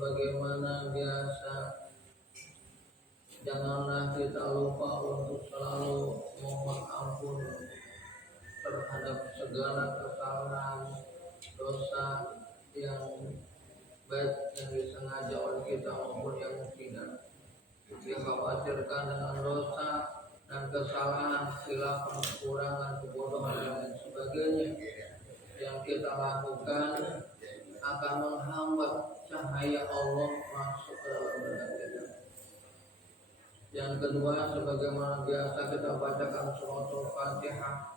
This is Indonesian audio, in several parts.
sebagaimana biasa. Janganlah kita lupa untuk selalu mohon ampun terhadap segala kesalahan, dosa yang baik yang disengaja oleh kita maupun yang tidak. Dikhawatirkan dengan dosa dan kesalahan, kesilapan, kekurangan, kebodohan dan lain sebagainya yang kita lakukan akan menghambat cahaya Allah masuk ke dalam dada kita. Yang kedua, sebagaimana biasa kita bacakan surat Al-Fatihah.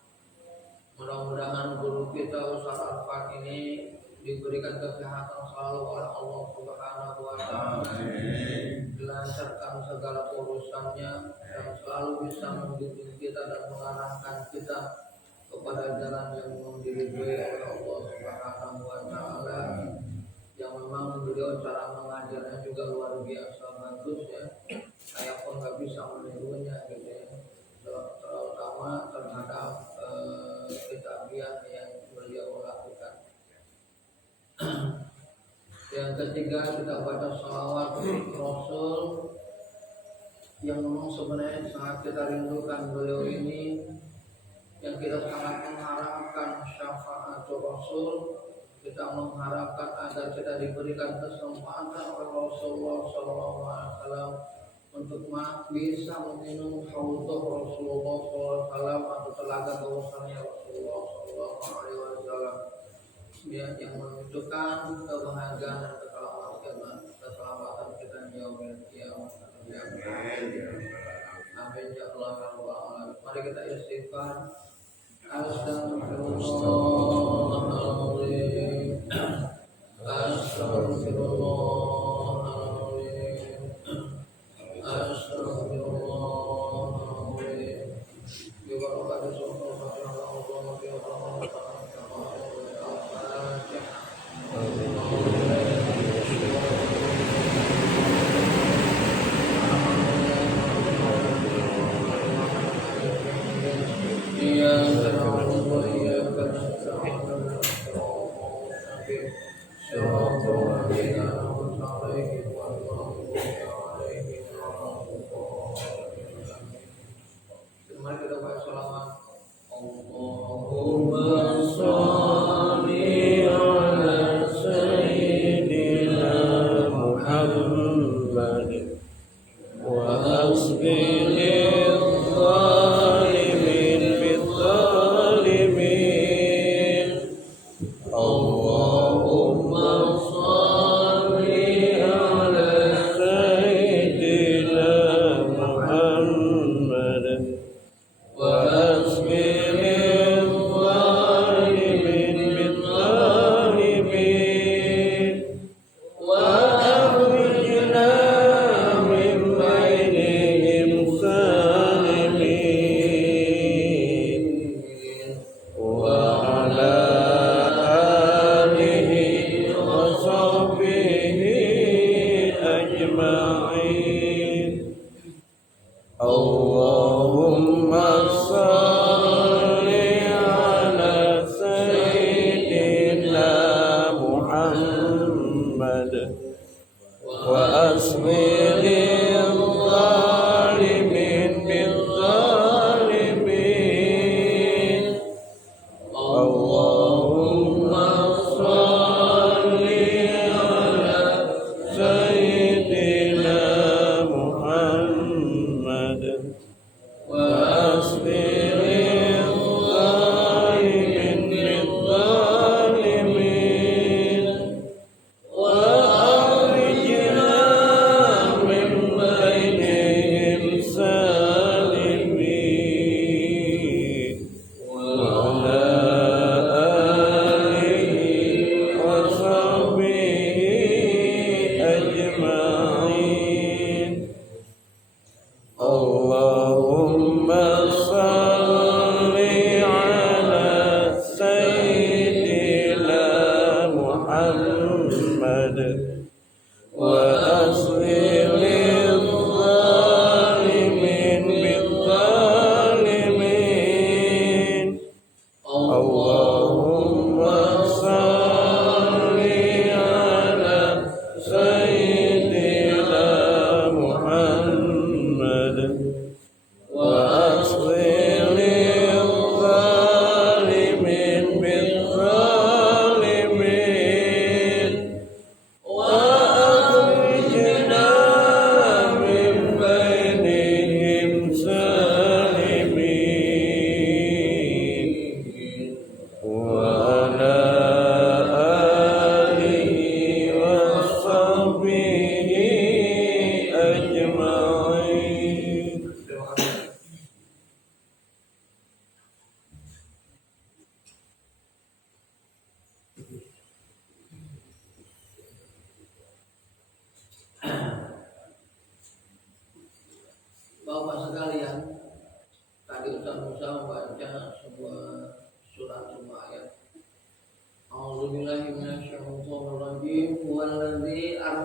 Mudah-mudahan guru kita Ustaz Al-Fat ini diberikan kesehatan selalu oleh Allah Subhanahu wa Ta'ala, dilancarkan segala urusannya dan selalu bisa membimbing kita dan mengarahkan kita kepada jalan yang diridhoi oleh Allah Subhanahu wa Ta'ala. Yang memang beliau cara mengajarnya juga luar biasa bagus ya. Saya pun nggak bisa menirunya gitu ya, terutama terhadap kitabiah yang beliau lakukan. Yang ketiga, kita baca shalawat Rasul yang memang sebenarnya sangat kita rindukan beliau ini, yang kita sangat mengharapkan syafaat Rasul. Kita mengharapkan agar kita diberikan kesempatan oleh Rasulullah SAW untuk bisa meminum haudh Rasulullah SAW atau telaga keusannya Rasulullah SAW, yang menunjukkan kebahagiaan dan keselamatan kita di yaumil qiyamah. Amin ya Allah ya Rabbal alamin. Mari kita istighfar. Astagfirullahaladzim, astagfirullahaladzim, astagfirullahaladzim. Juga kepada Allahumma salli ala sayyidina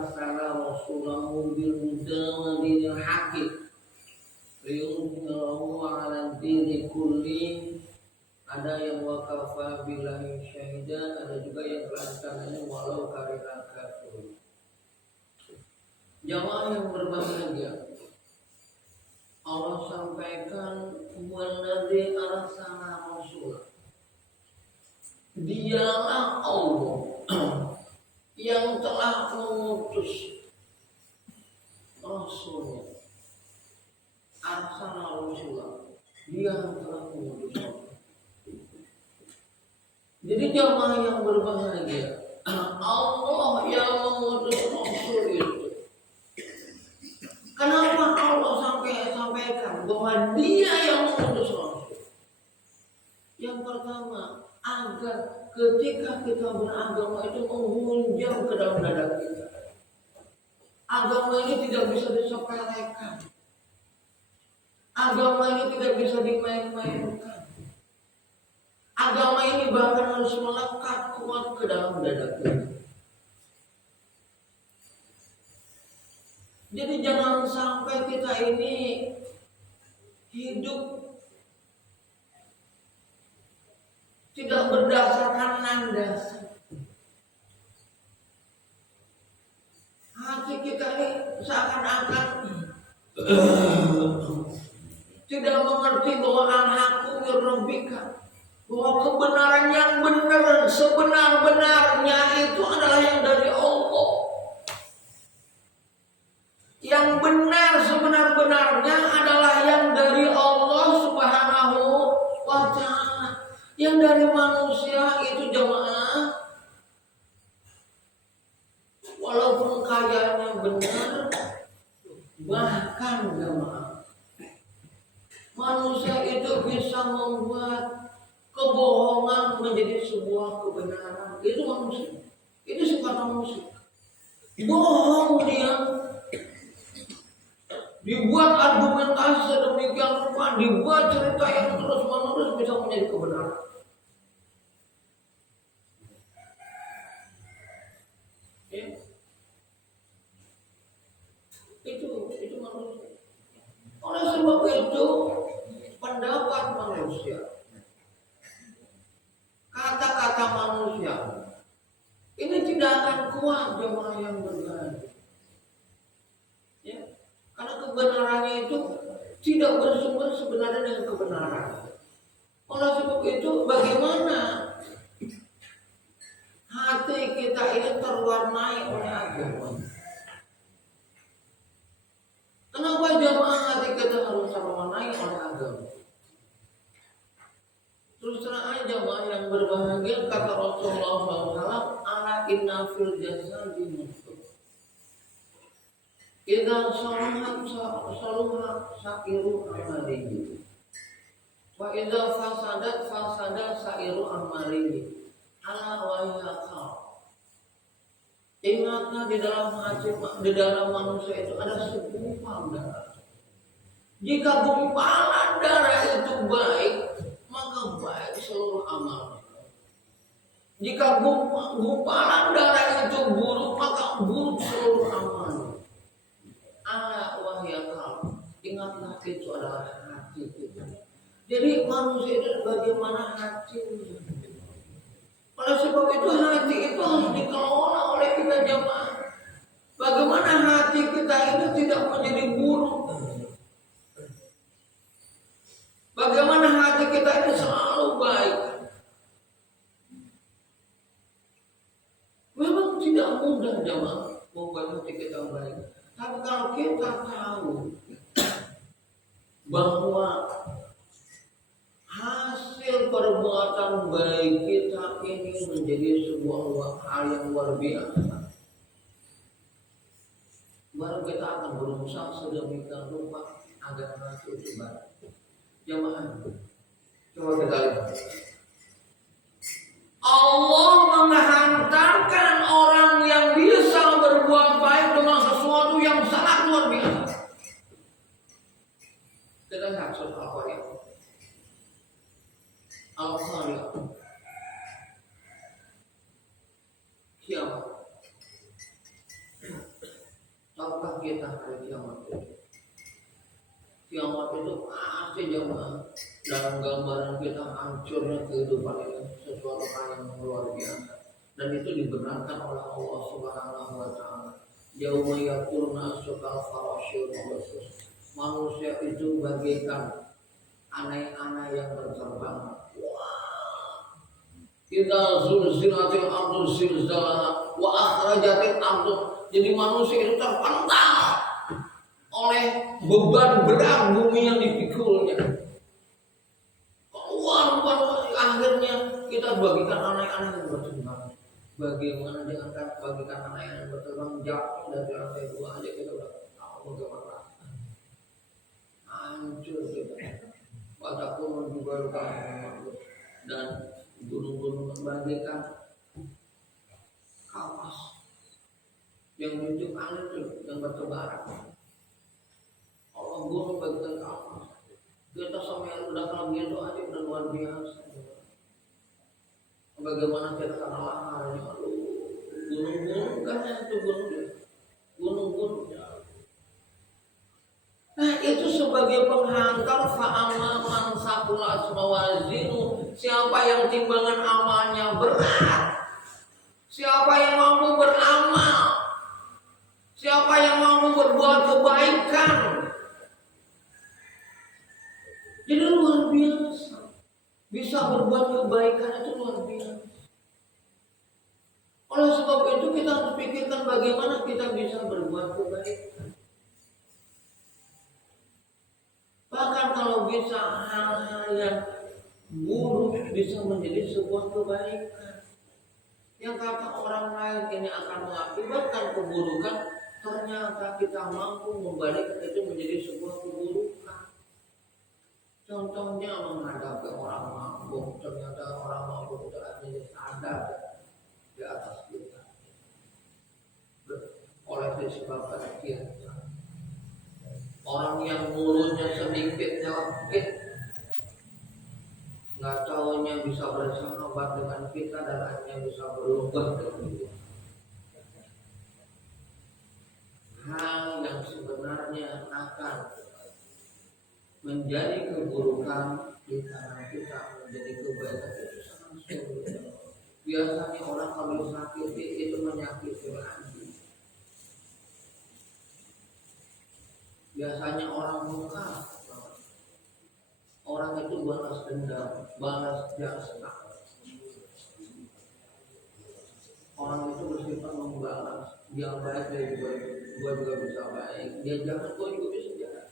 arsala rasulahu bil huda wa dinil haqqi liyudhhirahu 'ala dini kulli. Ada yang wakafa billahi syahidan, ada juga yang kelancangannya walau karihal kafirun. Jamaah yang berbahagia, Allah sampaikan walladzi arsala rasulah. Dialah Allah yang telah mengutus Rasulnya. Arsala rasulah, dia yang telah mengutus Allah. Jadi jamaah yang berbahagia, Allah yang mengutus Rasul itu. Kenapa Allah sampaikan bahwa Dia yang mengutus Rasul? Yang pertama, agar ketika kita beragama itu menghunjam ke dalam dada kita. Agama ini tidak bisa disepelekan. Agama ini tidak bisa dimain-mainkan. Agama ini bahkan harus melekat kuat ke dalam dada kita. Jadi jangan sampai kita ini hidup tidak berdasarkan landasan. Hati kita ini seakan-akan tidak mengerti bahwa al-haqqu min rabbika, bahwa kebenaran yang benar sebenar-benarnya itu adalah yang dari Allah. Yang benar sebenar-benarnya adalah yang dari Allah Subhanahu wa ta'ala. Yang dari manusia itu jamaah, walaupun kayanya benar, bahkan jamaah, manusia itu bisa membuat kebohongan menjadi sebuah kebenaran. Itu manusia. Itu sifat manusia. Bohong dia. Dibuat argumentasi sedemikian rupa, dibuat cerita yang terus-menerus bisa menjadi kebenaran. Ya. Itu manusia. Oleh sebab itu, pendapat manusia, kata-kata manusia ini tidak akan kuat jamaah yang berbahagia. Ya. Karena kebenarannya itu tidak bersumber sebenarnya dengan kebenaran. Oleh sebab itu, bagaimana hati kita ini terwarnai oleh agama? Kenapa jamaah hati kita harus terwarnai oleh agama? Terus terang aja jamaah yang berbahagia, kata Rasulullah SAW, ala inna fil jasadi mudghah. Idza saluhat sa'iru amalihi wa idza fasada sa'iru amalihi ala wa hiya qalb. Ingatlah di dalam manusia itu ada segumpal darah. Jika gumpalan darah itu baik, maka baik seluruh amal. Jika gumpalan darah itu buruk, maka buruk seluruh amal. Ala wahya qalb. Ingatlah itu adalah hati kita. Jadi manusia itu bagaimana hatinya. Oleh sebab itu hati itu harus dikelola oleh kita jamaah. Bagaimana hati kita itu tidak menjadi buruk. Bagaimana hati kita itu selalu baik. Memang tidak mudah jamaah membuat hati kita baik. Tapi kalau kita tahu bahwa hasil perbuatan baik kita ini menjadi sebuah hal yang luar biasa, baru kita akan berusaha sedemikian rupa agar hati itu baik. Jamaah, coba kita lihat. Allah menghantarkan orang yang bisa berbuat baik dengan sesuatu yang sangat luar biasa. Kita lihat surah Al-Qari'ah. Al-Qari'ah. Kiamat. gambaran kita hari kiamat itu. Kiamat itu pasti jamaah dalam gambaran kita hancurnya kehidupan ini sesuatu hal yang luar biasa. Dan itu dibenarkan oleh Allah Subhanahu wa taala. Yauma yakunna sukal farasyul mabsus. Manusia itu bagaikan aneh-aneh yang berterbangan. Idza zulzilatil ardu zilzalaha wa akhrajatil ardu. Jadi manusia itu terpental oleh beban berat bumi yang dipikulnya. Keluar akhirnya kita bagikan aneh-aneh yang berterbangan. Bagaimana dengan bagikan aneh-aneh yang berterbangan jatuh dari lantai 2 aja kita udah tahu bagaimana. Hancur kita. Watakunun juga dan gunung-gunung membandingkan kapas yang menunjuk angin itu yang bertebaran. Allah gunung bagikan kapas. Kita sama yang udah kelebihan itu aja udah luar biasa. Bagaimana kita kena laharnya, gunung-gunung kan itu gunung-gunung. Nah itu sebagai penghantar fa'ama man saqulat mawazinu. Siapa yang timbangan amalnya berat, siapa yang mampu beramal, siapa yang mampu berbuat kebaikan. Jadi luar biasa. Bisa berbuat kebaikan itu luar biasa. Oleh sebab itu kita harus pikirkan bagaimana kita bisa berbuat kebaikan. Bahkan kalau bisa hal-hal yang buruk bisa menjadi sebuah kebaikan. Yang kata orang lain ini akan mengakibatkan keburukan, ternyata kita mampu membalikkan itu menjadi sebuah keburukan. Contohnya menghadapi orang mabuk, ternyata orang mabuk itu akhirnya sadar di atas kita. Oleh disebabkan kita. Orang yang mulutnya sedikit nyelekit, nggak taunya bisa bersahabat dengan kita dan akhirnya bisa berubah dengan kita. Hal yang sebenarnya akan menjadi keburukan di tangan kita menjadi kebaikan itu sangat sulit. Biasanya orang kalau disakiti itu menyakiti lagi. Biasanya orang muka, orang itu balas dendam, balas jasa. Orang itu bersifat membalas. Dia baik, dia juga bisa baik. Dia jahat, gue juga bisa jahat.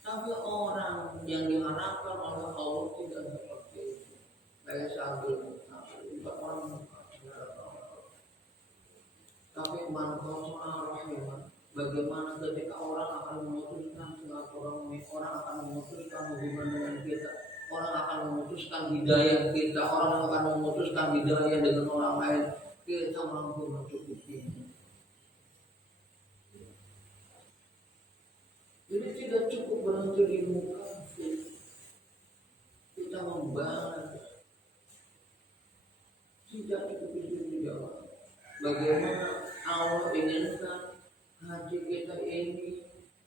Tapi orang yang diharapkan oleh Allah tidak seperti itu. Kayak sambil juga orang muka. Tapi manfaat rahimah. Bagaimana ketika orang akan memutuskan silaturahmi, orang akan memutuskan hubungan dengan kita, orang akan memutuskan hidayah kita, orang akan memutuskan hidayah dengan orang lain, kita mampu mencukupinya. Jadi tidak cukup berhenti di muka, kita membalas. Tidak cukup itu juga. Bagaimana Allah inginkan hati kita ini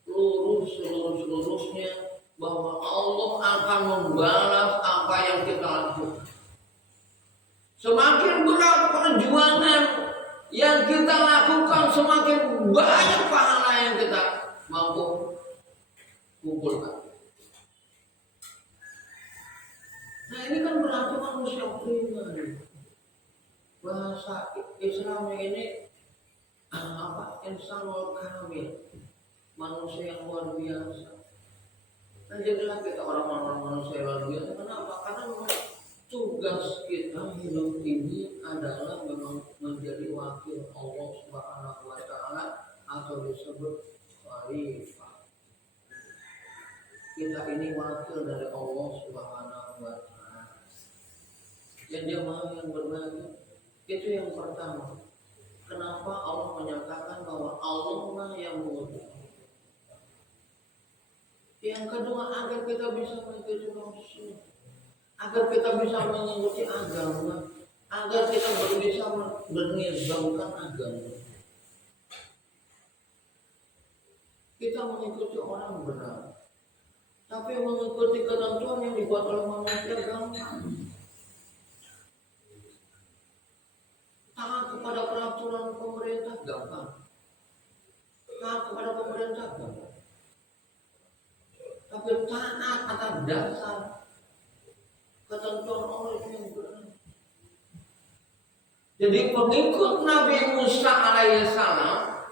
lurus seluruh-seluruhnya, bahwa Allah akan membalas apa yang kita lakukan. Semakin berat perjuangan yang kita lakukan, semakin banyak pahala yang kita mampu kumpulkan. Nah ini kan berarti manusia prima. Bahasa Islamnya ini insanul kamil, manusia yang luar biasa. Dan jadilah kita orang-orang manusia luar biasa. Kenapa? Karena memang tugas kita hidup ini adalah memang menjadi wakil Allah Subhanahu wa taala atau disebut khalifah. Kita ini wakil dari Allah Subhanahu wa taala. Dan jemaah yang berbahagia, itu yang pertama. Kenapa Allah menyatakan bahwa Allah lah yang mengutus? Yang kedua, agar kita bisa mengikuti Rasul, agar kita bisa mengikuti agama, agar kita bisa bernizamkan agama. Kita mengikuti orang benar, tapi mengikuti ketentuan yang dibuat oleh manusia gampang. Taat kepada peraturan pemerintah gampang. Taat kepada pemerintah gampang. Tapi taat atas dasar ketentuan Allah itu yang benar. Jadi pengikut Nabi Musa alaihissalam,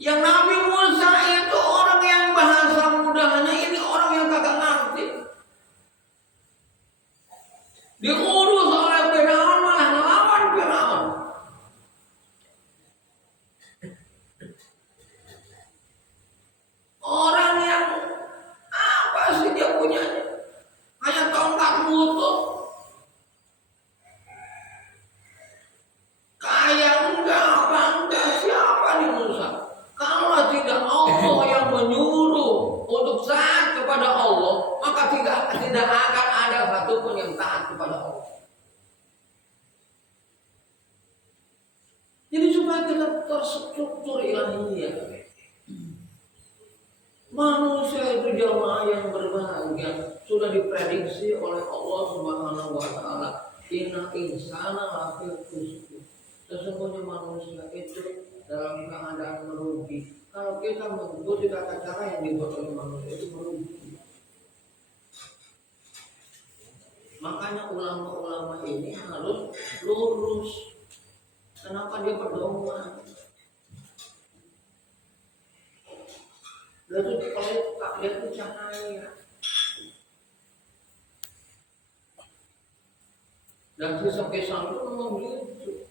yang Nabi Musa itu orang yang bahasa mudahnya ini orang yang kagak ngerti. Diurus oleh Firaun malah ngelawan Firaun. Orang yang apa sih dia punyanya? Hanya tongkat butut. Kaya enggak, apa enggak, siapa nih Musa? Kalau tidak Allah yang menyuruh untuk taat kepada Allah, maka tidak akan ada satupun yang taat kepada Allah. Jadi supaya kita terstruktur ilahiyah. Manusia itu jamaah yang berbahagia, sudah diprediksi oleh Allah Subhanahu wa taala. Inna insana lafi khusr. Sesungguhnya manusia itu dalam keadaan merugi. Kalau kita mengikuti tata cara yang dibuat oleh manusia itu merugi. Makanya ulama-ulama ini harus lurus. Kenapa dia berdoa? Lalu kalau tak lihat itu cahaya. Dan kisah-kisah itu memang begitu.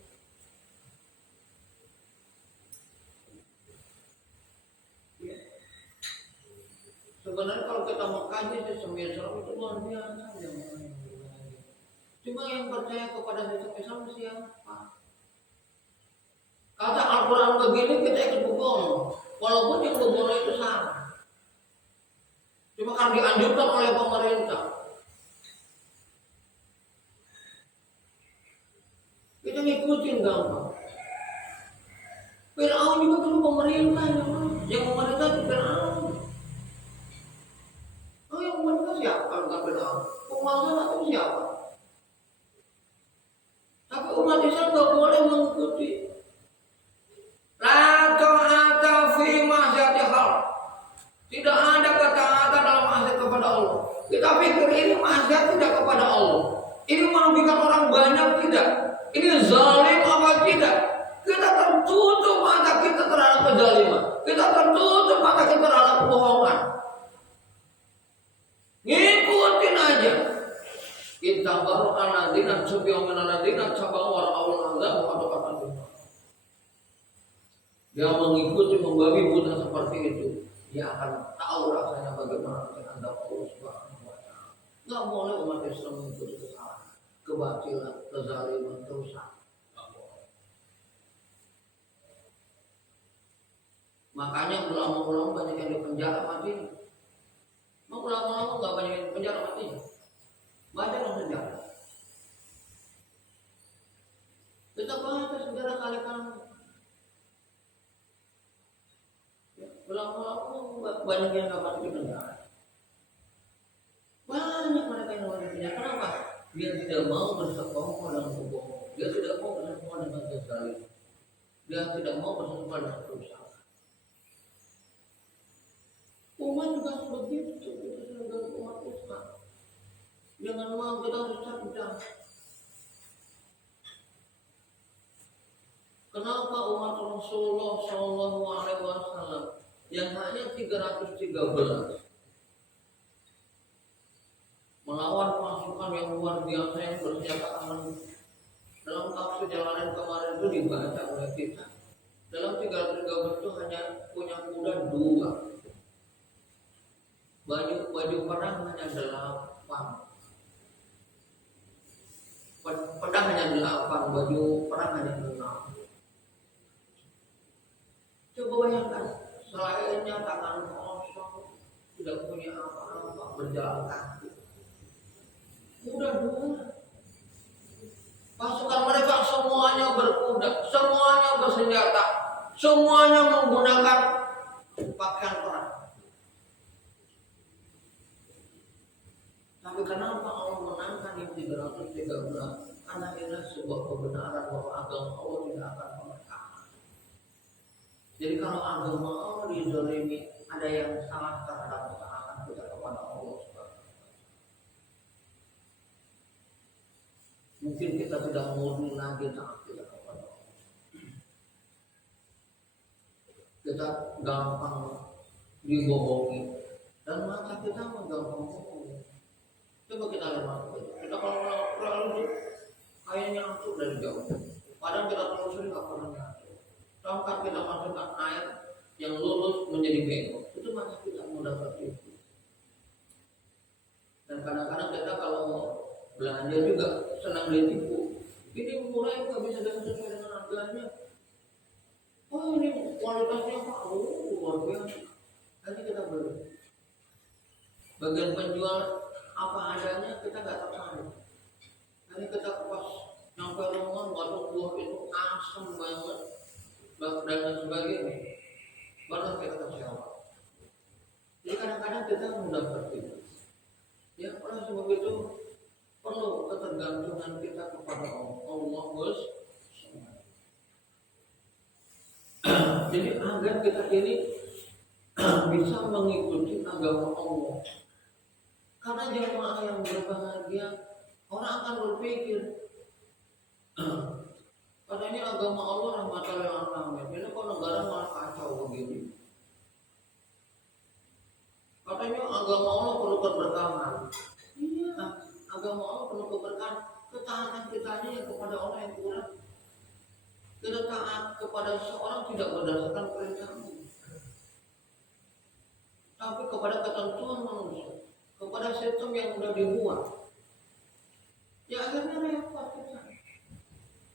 Sebenarnya kalau kita mengkaji di semester itu luar biasa. Cuma yang percaya kepada kisah-kisah siapa? Kata Al-Quran begini kita ikut begono, walaupun yang begono itu salah. Cuma kan dianjurkan oleh pemerintah. Kita ngikutin gampang. Firaun juga kan pemerintah yang pemerintah itu Firaun. Oh yang pemerintah siapa? Bukan Firaun. Penguasa itu siapa? Tapi umat Islam tidak boleh mengikuti. La ta'ata fi ma'siyati khalq. Tidak ada ketaatan dalam maksiat kepada Allah. Kita pikir ini maksiat tidak kepada Allah. Ini merugikan orang banyak tidak. Ini zalim apa tidak. Kita tertutup mata kita terhadap kezaliman. Kita tertutup mata kita terhadap kebohongan. Ngikutin aja. Kita baru anadina subiyong anadina cabang warahul azab atau kata dia mengikuti membabi buta seperti itu, dia akan tahu rasanya bagaimana kehendak Allah Subhanahu wa taala. Enggak boleh umat Islam mengikuti kesalahan, kebatilan, kezaliman, dosa. Makanya ulama-ulama banyak yang dipenjara mati. Ulama-ulama enggak banyak yang dipenjara mati. Banyak yang penjara. Kita baca sejarah kali kamu. Ulama-ulama banyak yang dapat di penjara. Banyak mereka yang dapat di penjara. Kenapa? Dia tidak mau bersekongkol dengan kebohongan. Dia tidak mau bersekongkol dengan kezaliman. Dia tidak mau bersekongkol dengan dosa. Umat juga begitu. Itu sudah umat Islam. Jangan mau kita harus cerdas. Kenapa umat Rasulullah Shallallahu Alaihi Wasallam yang hanya 313 melawan pasukan yang luar biasa yang bersenjata aman? Dalam tafsir Jalalain kemarin itu dibaca oleh kita. Dalam 313 itu hanya punya kuda 2, baju perang hanya 8, pedang hanya 8, baju perang hanya 6. Coba bayangkan, selainnya tangan kosong, tidak punya apa-apa, berjalan kaki. Udah 2. Pasukan mereka semuanya berkuda, semuanya bersenjata, semuanya menggunakan pakaian perang. Tapi kenapa Allah menangkan yang 313? Karena ini sebuah kebenaran bahwa agama Allah tidak akan pernah kalah. Jadi kalau agama Allah dizalimi, ada yang salah terhadap ketaatan kita kepada Allah. Mungkin kita tidak murni lagi taat kita kepada Allah. Kita gampang dibohongi dan mata kita gampang bohong. Coba kita lihat kita kalau terlalu kayaknya langsung dari jauh. Kadang kita terlalu sering nggak pernah nyatu. Sampai kita masukkan air yang lurus menjadi bengkok, itu mata kita mudah tertipu. Dan kadang-kadang kita kalau belanja juga senang ditipu. Ini mulai nggak bisa sesuai dengan harganya. Oh ini kualitasnya apa? Oh luar biasa. Nanti kita beli. Bagian penjual apa adanya kita nggak tertarik. Nanti kita pas nyampe rumah waduh buah itu asam banget dan sebagainya. Baru kita kecewa. Jadi kadang-kadang kita mudah tertipu. Ya oleh sebab itu perlu ketergantungan kita kepada Allah Bos. Jadi agar kita ini bisa mengikuti agama Allah. Karena jemaah yang berbahagia, orang akan berpikir, katanya agama Allah rahmatan lil alamin. Ini kok negara malah kacau begini. Katanya agama Allah perlu keberkahan. Iya, agama Allah perlu keberkahan. Ketaatan kitanya yang kepada Allah yang kurang. Kita taat kepada seseorang tidak berdasarkan perintahmu, tapi kepada ketentuan manusia, kepada sistem yang sudah dibuat. Ya akhirnya repot kita.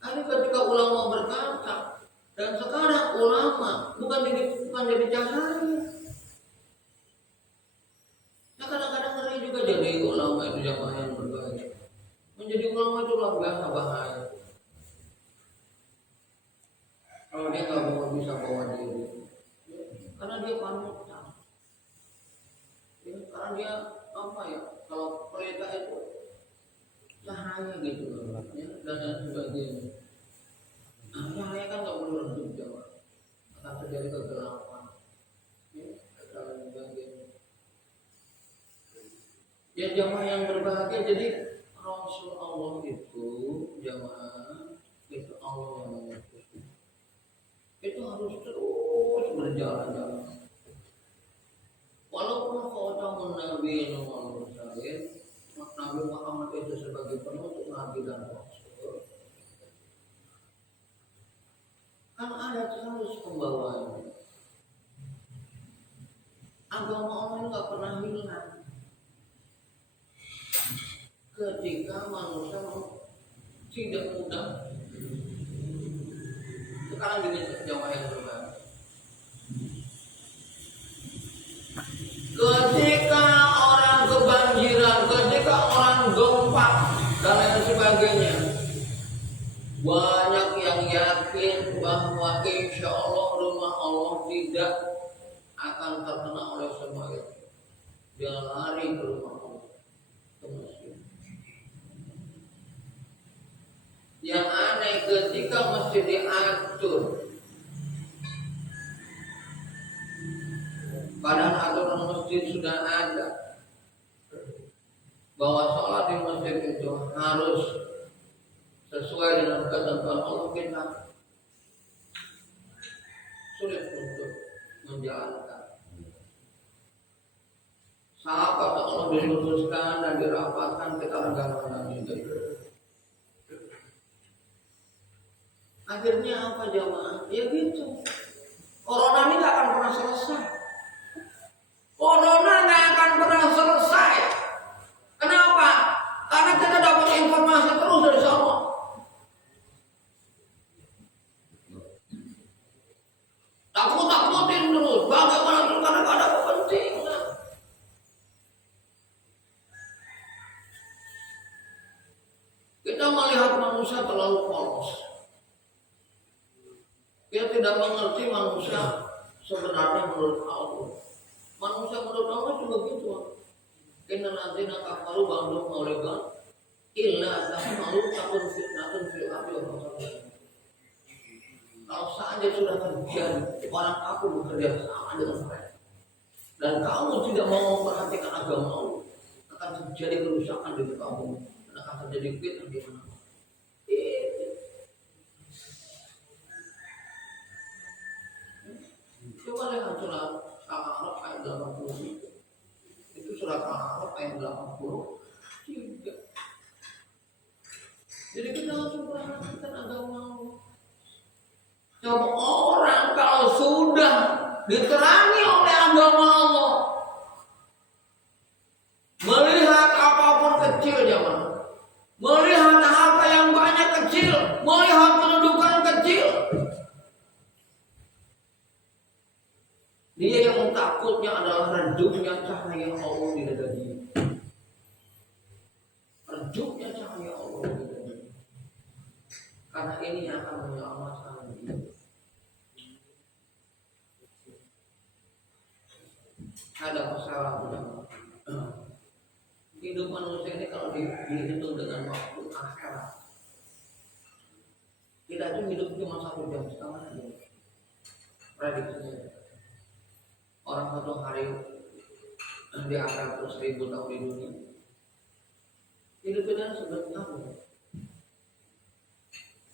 Akhirnya ketika ulama berkata, dan sekarang ulama bukan jadi cahaya. Nah kadang-kadang ngeri juga jadi ulama itu jamaah yang berbahaya. Menjadi ulama itu luar biasa bahaya. Kalau dia nggak mau bisa bawa diri, karena dia panutan. Ya, karena dia apa ya? Kalau perintah itu cahaya gitu, ya, dan sebagainya. Cahaya kan nggak perlu redup jawab, akan terjadi kegelapan, ya, dan sebagainya. Ya jamaah yang berbahagia, jadi Rasul Allah itu jamaah itu Allah yang mengutus. Itu harus terus berjalan-jalan. Walaupun khatamun nabiyyin wal mursalin, Nabi Muhammad itu sebagai penutup nabi dan rasul, kan ada terus pembawaan. Agama Allah nggak pernah hilang. Ketika manusia tidak mudah. Sekarang gini jamaah yang berbahaya. Ketika orang kebanjiran, ketika orang gempa dan lain sebagainya, banyak yang yakin bahwa insya Allah rumah Allah tidak akan terkena oleh semua itu. Dia lari ke rumah Allah, ke masjid. Yang aneh ketika masjid diatur, padahal aturan masjid sudah ada bahwa sholat di masjid itu harus sesuai dengan ketentuan Allah, kita sulit untuk menjalankan. Sahabat Allah diluruskan dan dirapatkan kita negara juga. Akhirnya apa jamaah? Ya gitu. Corona ini nggak akan pernah selesai. Corona nggak akan pernah selesai. Kenapa? Karena kita dapat informasi terus dari sana. Takut-takutin terus. Bagaimana itu karena ada kepentingan. Kita melihat manusia terlalu polos. Dia tidak mengerti manusia sebenarnya menurut Allah. Manusia menurut Allah juga gitu. Innal ladzina kafaru ba'dhum awliya illa taf'alu takun fitnatun fil ardi wa fasadun. Kalau saja sudah terjadi orang kafir bekerja sama dengan mereka dan kamu tidak mau memperhatikan agama Allah, akan terjadi kerusakan di kamu dan akan terjadi fitnah di mana. Coba lihat surat Al-A'raf ayat 80. Itu surat Al-A'raf ayat 83. Jadi kita harus memperhatikan agama Allah. Coba orang kalau sudah diterangi oleh agama Allah, melihat apapun kecil zaman, melihat harta yang banyak kecil, melihat kedudukan kecil, dia yang takutnya adalah redupnya cahaya Allah di dada-dada. Redupnya cahaya Allah di dada-dada. Karena ini yang akan menyelamatkan dia. Ada masalah hidup manusia ini kalau dihitung dengan waktu akhirat, kita itu hidup cuma 1,5 jam aja. Prediksinya orang satu hari di akhirat 1000 tahun di dunia, hidup kita sebentar.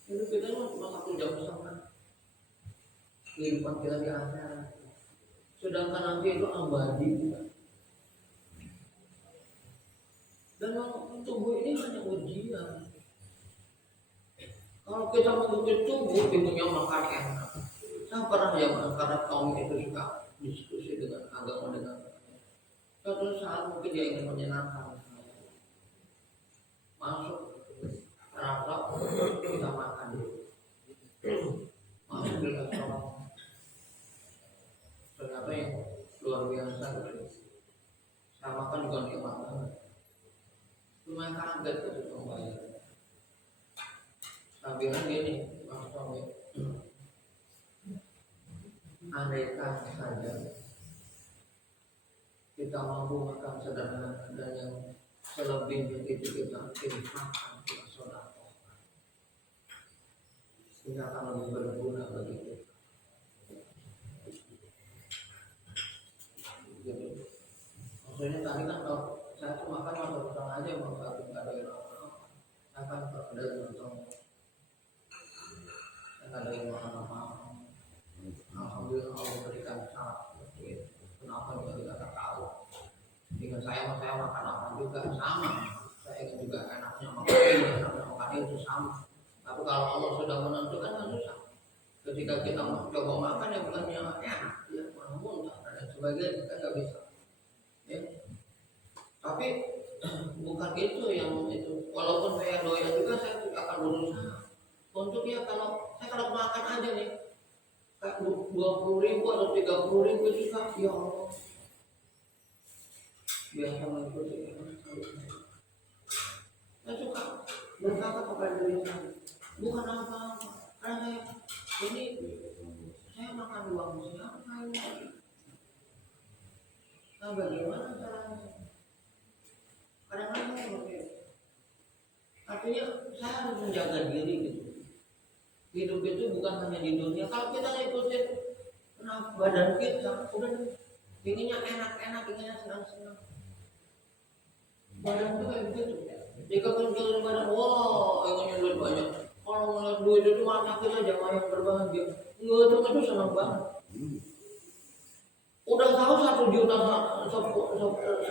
Hidup kita cuma 1,5 jam. Kehidupan kita di akhirat, sedangkan nanti itu abadi. Dan tubuh ini hanya ujian. Kalau kita mengikuti tubuh, ibunya makan enak. Saya pernah karena kaum itu suka diskusi dengan agama dengan suatu saat mungkin dia ingin menyenangkan, masuk neraka kita makan dulu, masuk di restoran. Ternyata yang luar biasa gitu. Saya makan juga nikmat banget. Lumayan kaget itu pembayar. Saya bilang gini, Mas Tommy, andaikan saja kita mampu makan sederhana dan yang selebihnya itu kita infakkan, kita sedekah, ini akan lebih berguna bagi kita. Gitu. Maksudnya tadi kan kalau saya cuma makan masuk utang aja, mau nggak ada yang apa-apa. Saya kan ada yang nonton, saya nggak ada yang apa-apa. Alhamdulillah Allah berikan syarat seperti itu. Kenapa juga kita tak tahu? Dengan saya makan apa juga sama. Saya ingin juga enaknya makan ini, enaknya makan itu sama. Tapi kalau Allah sudah menentukan kan susah. Ketika kita coba makan yang bukannya enak, ya muntah dan sebagainya, kita nggak bisa. Ya. Tapi bukan itu yang itu. Walaupun saya doyan juga, saya akan berusaha untuk ya kalau makan aja nih. 20.000 atau 30.000 juga, ya Allah. Biasa mengikuti saya suka berkata kepada diri saya, bukan apa-apa, karena saya makan uang siapa ini? Nah bagaimana caranya? Kadang-kadang seperti itu. Artinya saya harus menjaga diri gitu. Hidup itu bukan hanya di dunia. Kalau kita ngikutin badan kita, udah inginnya enak-enak, inginnya senang-senang. Badan itu kayak begitu. Jika kencang badan, wah, inginnya duit banyak. Kalau ngeliat duit itu mata kita jangan yang berbahagia. Enggak, itu senang banget. Udah tahu 1 juta 100.000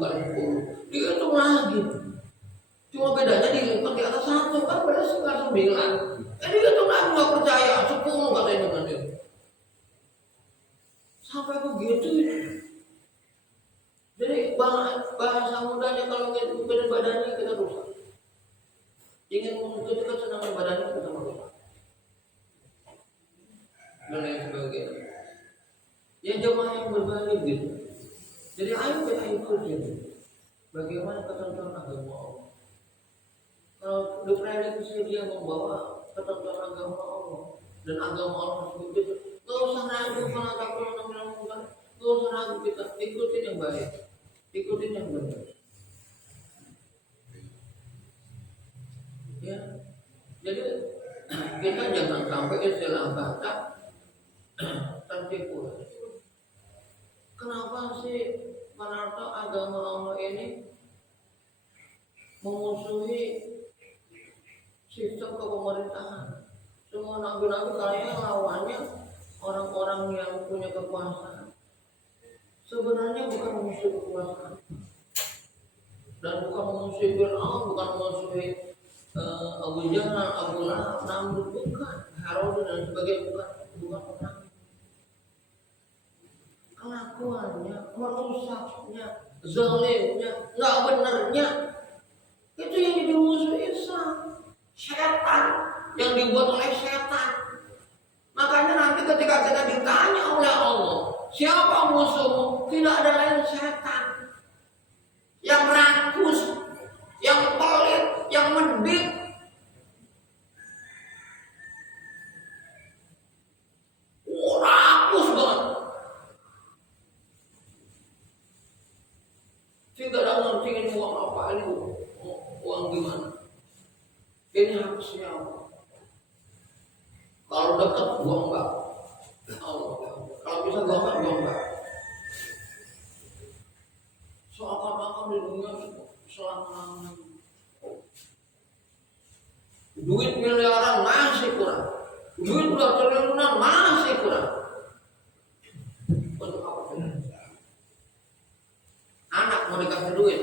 kali 10, dihitung lagi. Cuma bedanya dilipat di atas 1 kan beda 9. Jadi itu nggak percaya 10 katanya dengan dia. Sampai begitu. Jadi bahasa mudanya kalau ngikutin badannya kita rusak. Ingin mengikuti kesenangan badannya kita merusak. Dan lain sebagainya. Ya jemaah yang berbalik gitu. Jadi ayo kita ikutin. Bagaimana ketentuan agama Allah. Kalau diprediksi dia membawa ketentuan agama Allah dan agama Allah tersebut itu, gak usah ragu, gak usah ragu kita ikutin yang baik, ikutin yang benar. sudah baca tertipu. Kenapa sih Manarto agama Allah ini memusuhi sistem kepemerintahan? Semua nabi-nabi kalian lawannya orang-orang yang punya kekuasaan. Sebenarnya bukan memusuhi kekuasaan dan bukan memusuhi Fir'aun, bukan memusuhi Abu Jahal, Abu Lahab, Namrud, bukan Harun dan sebagainya, bukan orang. Kelakuannya, merusaknya, zalimnya, nggak benernya, itu yang jadi musuh Islam. Setan yang dibuat oleh setan. Makanya nanti ketika kita ditanya oleh Allah, siapa musuhmu? Tidak ada lain setan. Yang rakus, yang pelit, yang mendik. Rakus banget. Tidak ada ngertiin uang apa ini, uang gimana. Ini hak siapa? Kalau dekat gua enggak. Kalau bisa gua enggak. Seakan-akan di dunia selama duit miliaran masih kurang. Duit udah triliunan masih kurang. Untuk apa? Anak mau dikasih duit.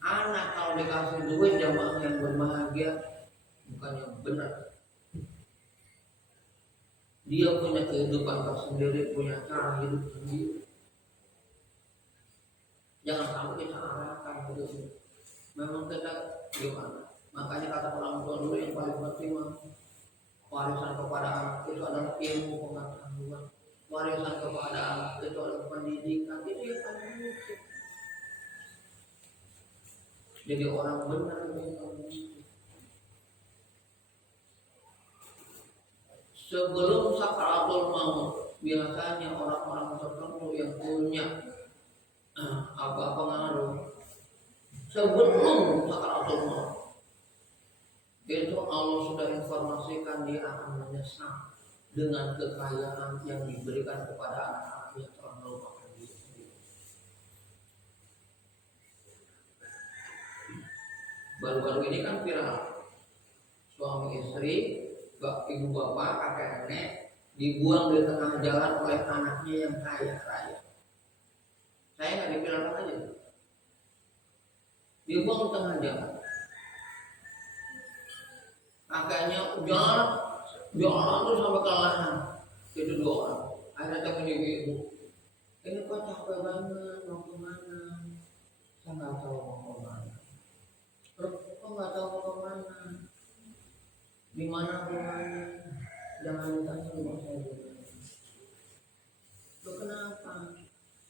Anak kalau dikasih duit jamaah yang berbahagia, bukan yang benar. Dia punya kehidupan tersendiri, punya cara hidup sendiri. Jangan sampai kita arahkan hidup. Memang kita gimana? Makanya kata orang tua dulu yang paling penting warisan kepada anak itu adalah ilmu pengetahuan. Warisan kepada anak itu adalah pendidikan. Itu yang paling penting. Jadi orang benar itu. Sebelum sakaratul maut, biasanya orang-orang tertentu yang punya apa pengaruh sebelum sakaratul maut itu Allah sudah informasikan dia akan menyesal dengan kekayaan yang diberikan kepada anak-anak yang telah melupakan diri sendiri. Baru-baru ini kan viral, suami istri, ibu bapak, kakek nenek dibuang di tengah jalan oleh anaknya yang kaya raya. Saya nggak dibilangkan aja, dibuang di tengah jalan. Kakaknya jalan terus sampai kelelahan, itu dua orang. Akhirnya temen ibu, ini kok capek banget, mau kemana? Saya nggak tahu mau kemana. Kok nggak tahu mau kemana? Di mana rumahnya? Jangan ditanya rumah saya juga. Lo kenapa?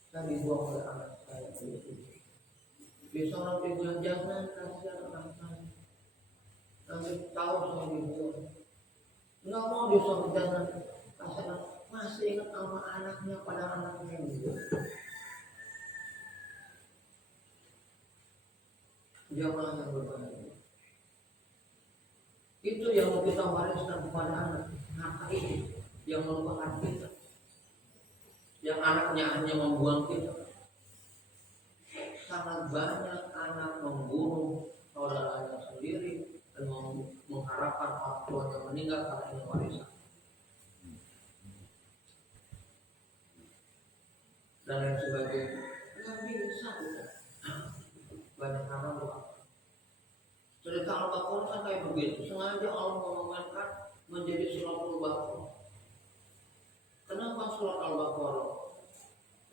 Saya dibuang oleh anak saya itu. Besok nanti bilang jangan kasihan anak saya. Nanti tahu saya dibuang. Nggak mau disuruh jangan kasihan. Masih ingat sama anaknya pada anaknya juga. Jamaah yang berbahagia. Itu yang mau kita wariskan kepada anak. Harta ini yang melupakan kita, yang anaknya hanya membuang kita. Sangat banyak anak membunuh saudaranya sendiri dan mengharapkan orang tuanya meninggal karena ingin warisan dan lain sebagainya. Nggak bisa kita. Banyak hal lupa. Cerita Al-Baqarah kan kayak begitu. Sengaja Allah mengumumkan menjadi surat Al-Baqarah. Kenapa surat Al-Baqarah?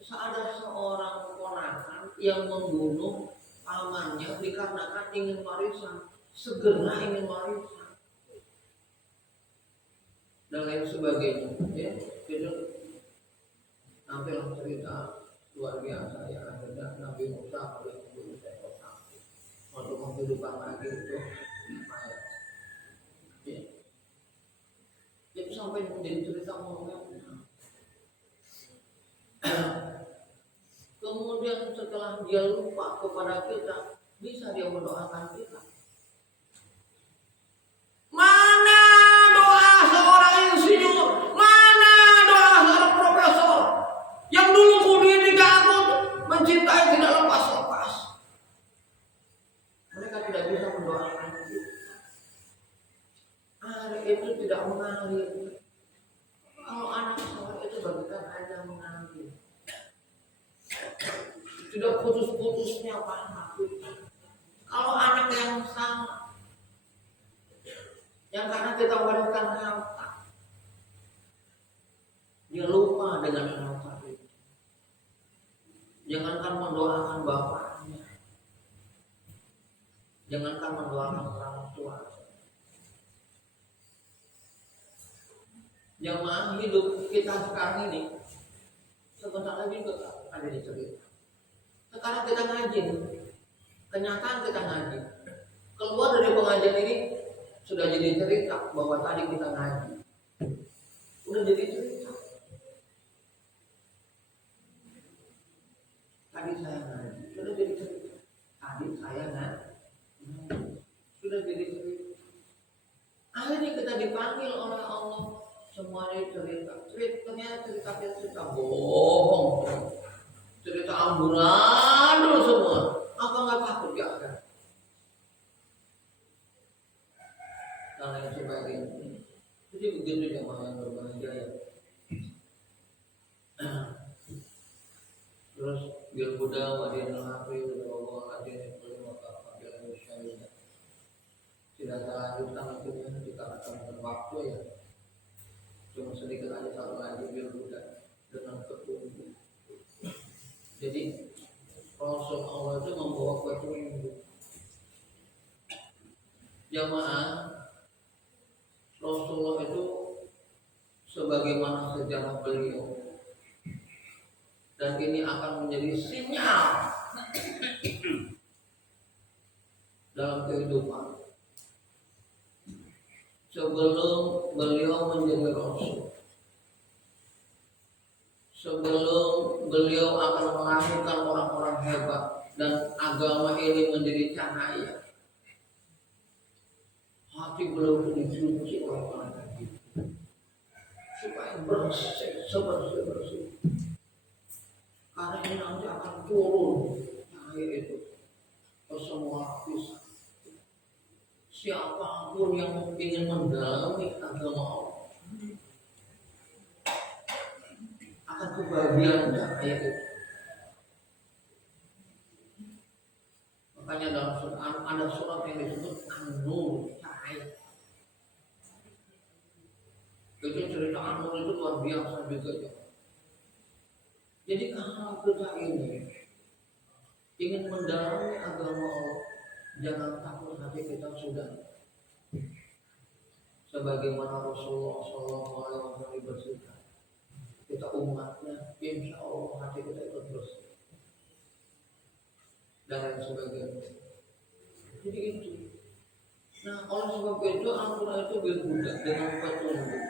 Ada seorang keponakan yang membunuh pamannya dikarenakan ingin warisan, segera ingin warisan dan lain sebagainya. Ya, itu nampil cerita luar biasa ya. Akhirnya Nabi Musa membunuh seekor sapi untuk menghidupkan lagi itu mayat. Ya. Itu sampai menjadi cerita monumen. Kemudian setelah dia lupa kepada kita, bisa dia mendoakan kita. Mana doa lahir. Kalau anak soleh itu bagikan aja menanti. Tidak putus-putusnya pahala. Kalau anak yang sama, yang karena kita wariskan harta, dia lupa dengan harta itu. Jangankan mendoakan bapaknya, jangankan mendoakan orang tua. Jamaah hidup kita sekarang ini sebentar lagi juga ada di cerita. Sekarang kita ngaji, kenyataan kita ngaji. Keluar dari pengajian ini sudah jadi cerita bahwa tadi kita ngaji. Udah jadi cerita. Tadi saya ngaji, sudah jadi cerita. Tadi saya ngaji, sudah jadi cerita. Akhirnya kita dipanggil oleh Allah. Semuanya cerita, cerita bohong, cerita amburadul semua. Apa nggak takut ya kan? Dan lain sebagainya. Jadi begitu jemaah yang berbahagia ya. Terus bil huda wa dinil haqi wa adin kulli maqam bil musyahid. Tidak lanjutkan itu dikatakan waktu ya. Cuma sedikit aja satu lagi bil huda dengan petunjuk. Jadi Rasul Allah itu membawa petunjuk. Jamaah Rasulullah itu sebagaimana sejarah beliau, dan ini akan menjadi sinyal dalam kehidupan sebelum beliau menjadi Rasul, sebelum beliau akan melahirkan orang-orang hebat dan agama ini menjadi cahaya. Hati beliau dicuci oleh orang itu supaya bersih, sebersih. Karena ini nanti akan turun cahaya itu ke semua lapisan. Siapapun yang ingin mendalami agama Allah akan kebahagiaan cahaya itu. Makanya dalam surat ada surat yang disebut An-Nur, cahaya. Jadi cerita An-Nur itu luar biasa juga ya. Jadi kalau kita ini ingin mendalami agama Allah, jangan takut hati kita sudah sebagaimana Rasulullah SAW bersihkan. Kita umatnya, insya Allah hati kita itu bersih dan lain sebagainya. Jadi itu. Nah, oleh sebab itu Al-Quran itu berbuka dengan petunjuk.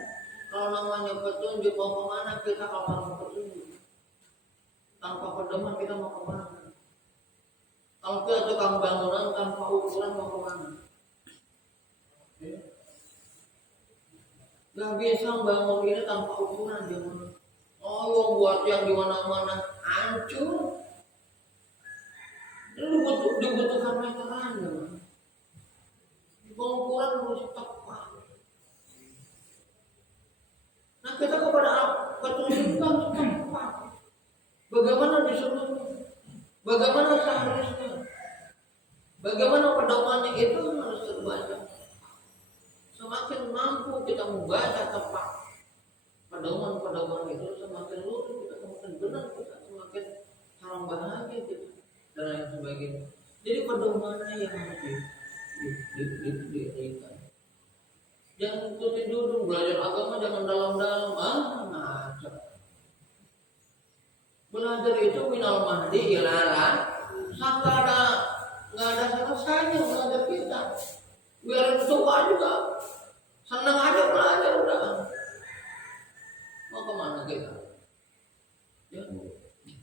Kalau namanya petunjuk mau kemana kita kalau tanpa petunjuk? Tanpa pedoman kita mau kemana? Kalau kita tukang bangunan tanpa ukuran mau kemana? Gak bisa bangun ini tanpa ukuran jangan. Oh, buat yang di mana-mana hancur. Ini dibutuhkan meteran ya. Pengukuran harus tepat. Nah kita kepada petunjuk harus tepat. Bagaimana disuruhnya? Bagaimana seharusnya? Bagaimana pedomannya itu harus terbaca. Semakin mampu kita membaca tepat pedoman-pedoman itu, semakin lurus kita, semakin benar kita, semakin salam bahagia kita dan lain sebagainya. Jadi pedomannya yang harus diberikan. Jangan ikutin dulu belajar agama jangan dalam-dalam ngaco. Belajar itu minal mahdi ilalah sampai nggak ada selesainya belajar kita. Biar tua juga senang aja belajar udah. Mau kemana kita? Ya.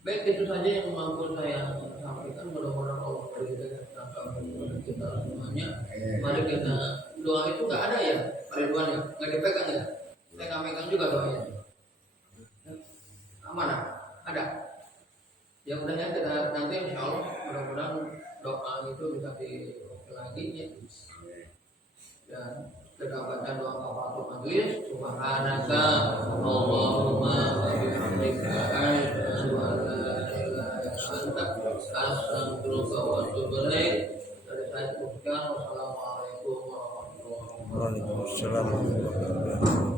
Baik itu saja yang mampu saya sampaikan. Mudah-mudahan Allah berikan kepada kita semuanya. Mari kita doa itu nggak ada ya, Ridwan ya, nggak dipegang ya. Saya nggak pegang juga doanya. Mana? Ada. Ya udah ya kita nanti insya Allah mudah-mudahan doa itu bisa dipakai lagi ya. Dan kita baca doa kafaratul majlis. Subhanaka Allahumma wa bihamdika asyhadu an la ilaha illa anta astaghfiruka wa atubu ilaik. Dari saya ucapkan wassalamualaikum warahmatullahi wabarakatuh. Waalaikumsalam warahmatullahi wabarakatuh.